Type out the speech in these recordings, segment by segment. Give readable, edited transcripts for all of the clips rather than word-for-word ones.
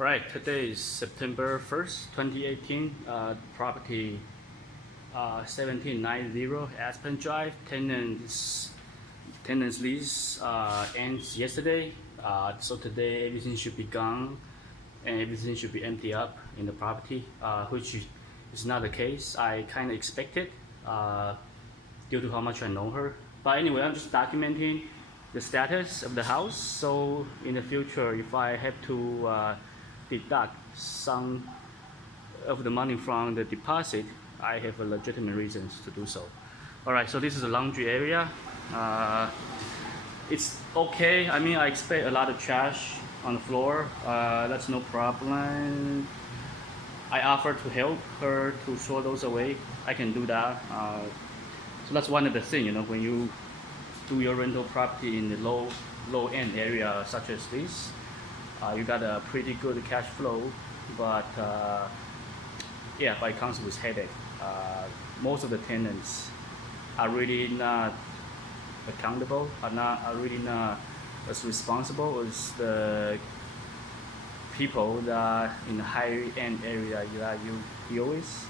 Right, today is September 1st, 2018. Property 1790 Aspen Drive. Tenants lease ends yesterday. So today everything should be gone and everything should be empty up in the property, which is not the case. I kind of expected due to how much I know her. But anyway, I'm just documenting the status of the house. So in the future, if I have to deduct some of the money from the deposit, I have a legitimate reasons to do so. All right, so this is the laundry area. It's okay. I mean, I expect a lot of trash on the floor. That's no problem. I offered to help her to throw those away. I can do that. So that's one of the things, when you do your rental property in the low end area such as this, you got a pretty good cash flow, but yeah, but it comes with headache. Most of the tenants are really not accountable, are really not as responsible as the people that in the higher end area that you deal with.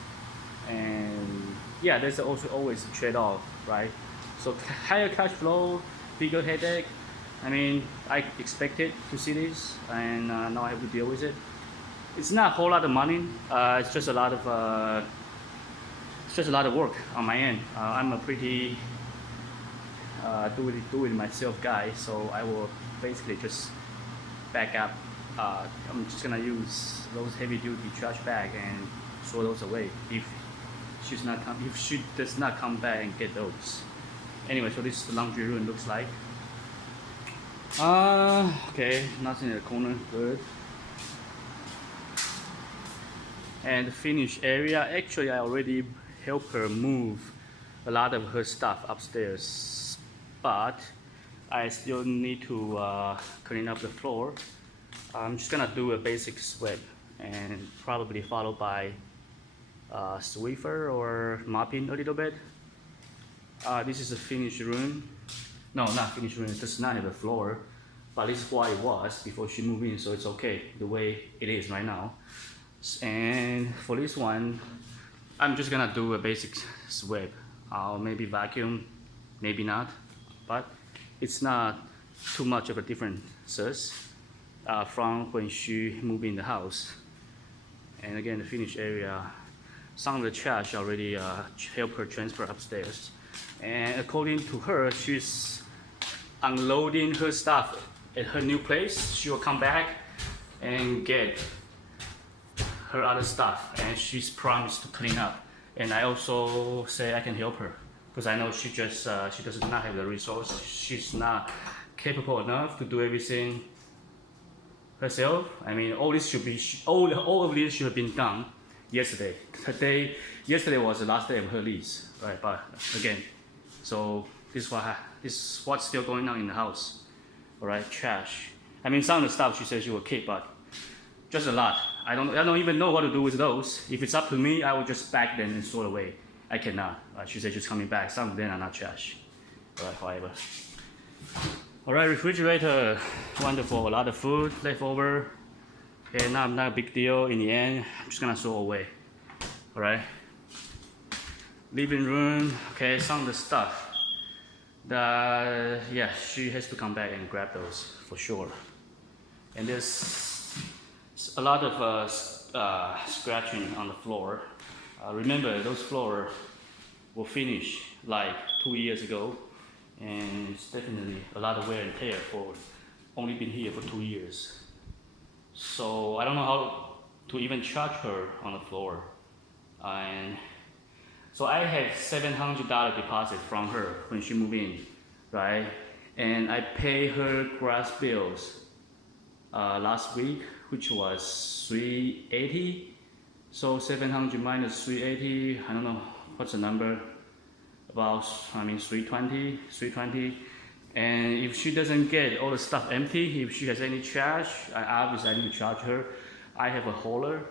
And yeah, there's also always a trade-off, right? So higher cash flow, bigger headache. I mean, I expected to see this, and now I have to deal with it. It's not a whole lot of money. It's just a lot of work on my end. I'm a pretty do it myself guy, so I will basically just back up. I'm just gonna use those heavy duty trash bag and throw those away if she does not come back and get those. Anyway, so this is the laundry room looks like. Okay, nothing in the corner, good. And the finish area, actually I already helped her move a lot of her stuff upstairs, but I still need to clean up the floor. I'm just gonna do a basic sweep and probably followed by Swiffer or mopping a little bit. This is a finished room. No, not finished room, it does not have a floor, but this is what it was before she moved in, so it's okay the way it is right now. And for this one, I'm just gonna do a basic sweep. I'll maybe vacuum, maybe not, but it's not too much of a difference from when she moved in the house. And again, the finished area, some of the trash already helped her transfer upstairs. And according to her, she's unloading her stuff at her new place. She will come back and get her other stuff, and she's promised to clean up. And I also say I can help her because I know she does not have the resource. She's not capable enough to do everything herself. I mean, all of this should have been done yesterday. Yesterday was the last day of her lease, right? But again, so this is what's still going on in the house. All right, trash. I mean, some of the stuff she says she will keep, but just a lot. I don't even know what to do with those. If it's up to me, I will just pack them and throw away. I cannot. She said she's coming back. Some of them are not trash. All right, whatever. All right, refrigerator, wonderful. A lot of food left over. Okay, not a big deal. In the end, I'm just gonna throw away. All right. Living room. Okay, some of the stuff. Yeah, she has to come back and grab those for sure. And there's a lot of scratching on the floor. Remember, those floors were finished like 2 years ago, and it's definitely a lot of wear and tear for only been here for 2 years. So I don't know how to even charge her on the floor. And so I had $700 deposit from her when she moved in, right? And I paid her grass bills last week, which was $380. So 700 minus 380, I don't know what's the number. About, I mean, 320. And if she doesn't get all the stuff empty, if she has any trash, obviously I need to charge her. I have a hauler.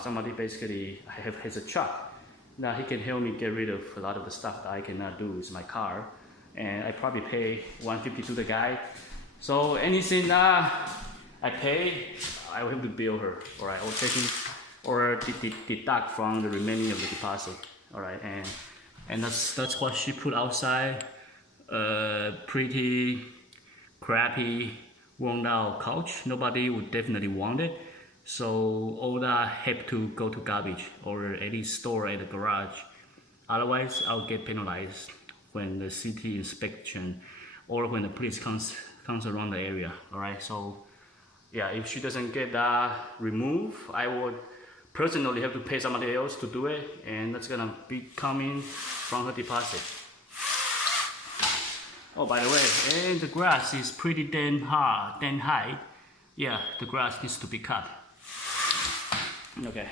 Somebody basically has a truck. Now he can help me get rid of a lot of the stuff that I cannot do with my car. And I probably pay $150 to the guy. So anything I pay, I will have to bill her, all right, or deduct from the remaining of the deposit, all right, and that's what she put outside. Pretty crappy, worn out couch. Nobody would definitely want it. So all that have to go to garbage or at least store at the garage. Otherwise, I'll get penalized when the city inspection or when the police comes around the area. All right. So yeah, if she doesn't get that removed, I would personally have to pay somebody else to do it, and that's gonna be coming from her deposit. Oh, by the way, and the grass is pretty damn high. Yeah, the grass needs to be cut. Okay.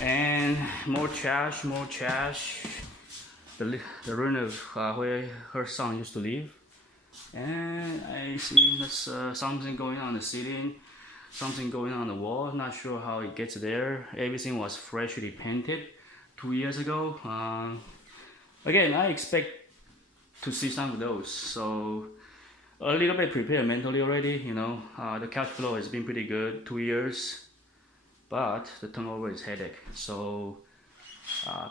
And more trash. The ruin of where her son used to live. And I see there's something going on the ceiling, something going on the wall. Not sure how it gets there. Everything was freshly painted 2 years ago. Again, I expect to see some of those, so a little bit prepared mentally already. You know, the cash flow has been pretty good 2 years, but the turnover is headache. So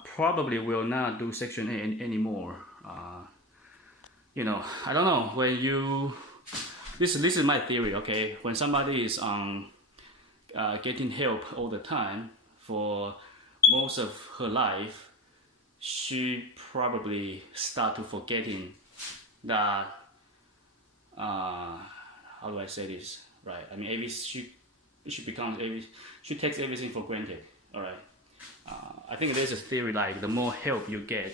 probably will not do Section 8 anymore. You know, I don't know, when you this is my theory. Okay, when somebody is getting help all the time for most of her life, she probably start to forgetting that how do I say this, right? I mean, she takes everything for granted. All right. I think there's a theory like the more help you get,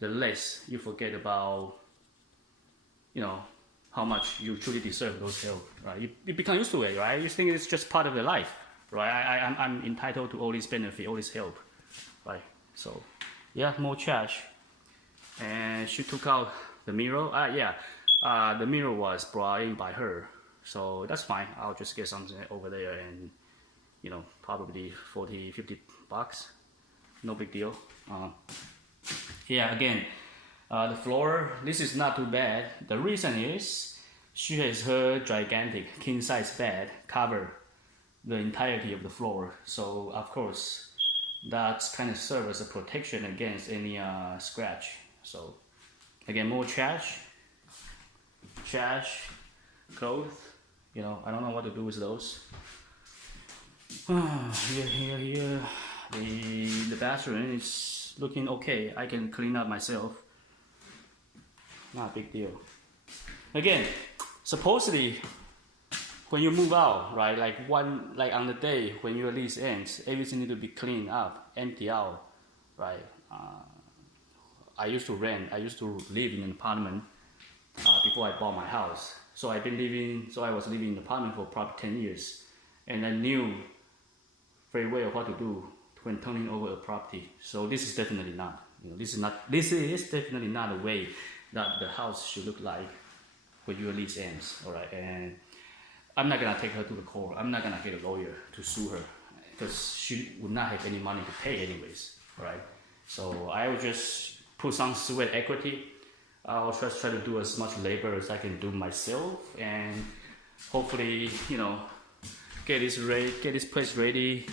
the less you forget about, you know, how much you truly deserve those help. Right? You become used to it, right? You think it's just part of your life, right? I'm entitled to all this benefit, all this help, right? So. Yeah, more trash. And she took out the mirror. The mirror was brought in by her, so that's fine. I'll just get something over there, and you know, probably 40-50 bucks. No big deal. Yeah, again, the floor, this is not too bad. The reason is she has her gigantic king size bed cover the entirety of the floor, so of course that's kind of serve as a protection against any scratch. So again, more trash, clothes. You know, I don't know what to do with those. Here. The bathroom is looking okay. I can clean up myself. Not a big deal. Again, supposedly, when you move out, right, like on the day when your lease ends, everything need to be cleaned up, empty out, right? I used to live in an apartment before I bought my house. So I was living in an apartment for probably 10 years, and I knew very well what to do when turning over a property. So this is definitely not, you know, this is definitely not a way that the house should look like when your lease ends, all right? And I'm not gonna take her to the court. I'm not gonna get a lawyer to sue her because she would not have any money to pay anyways, right? So I will just put some sweat equity. I'll just try to do as much labor as I can do myself, and hopefully, you know, get this place ready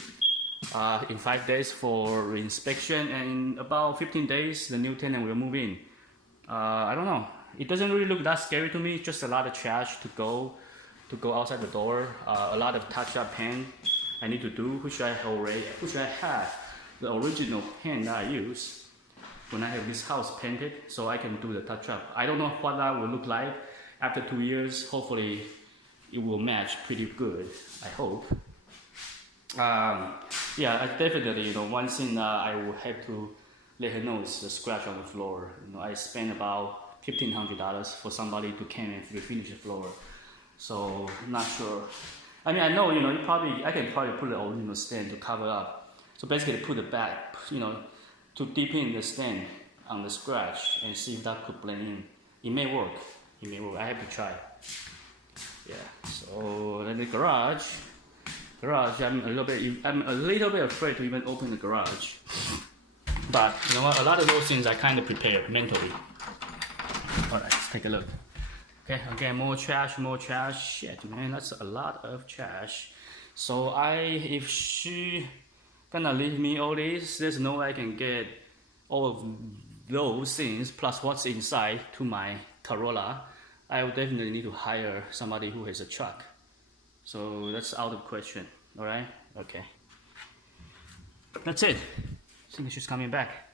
in 5 days for inspection, and in about 15 days, the new tenant will move in. I don't know. It doesn't really look that scary to me. It's just a lot of trash to go outside the door, a lot of touch-up paint I need to do, which I had the original paint that I use when I have this house painted, so I can do the touch-up. I don't know what that will look like after 2 years. Hopefully it will match pretty good, I hope. Yeah, I definitely, you know, one thing I will have to let her know is the scratch on the floor. You know, I spent about $1,500 for somebody to come and refinish the floor. So not sure. I mean, I know, you know, I can probably put an original stain to cover up. So basically put the back, you know, to deepen the stain on the scratch and see if that could blend in. It may work. I have to try. Yeah. So then the garage, I'm a little bit afraid to even open the garage. But you know what? A lot of those things I kind of prepare mentally. All right, let's take a look. Okay, again, more trash, more trash. Shit, man, that's a lot of trash. So if she gonna leave me all this, there's no way I can get all of those things plus what's inside to my Corolla. I would definitely need to hire somebody who has a truck. So that's out of question. All right. Okay. That's it. I think she's coming back.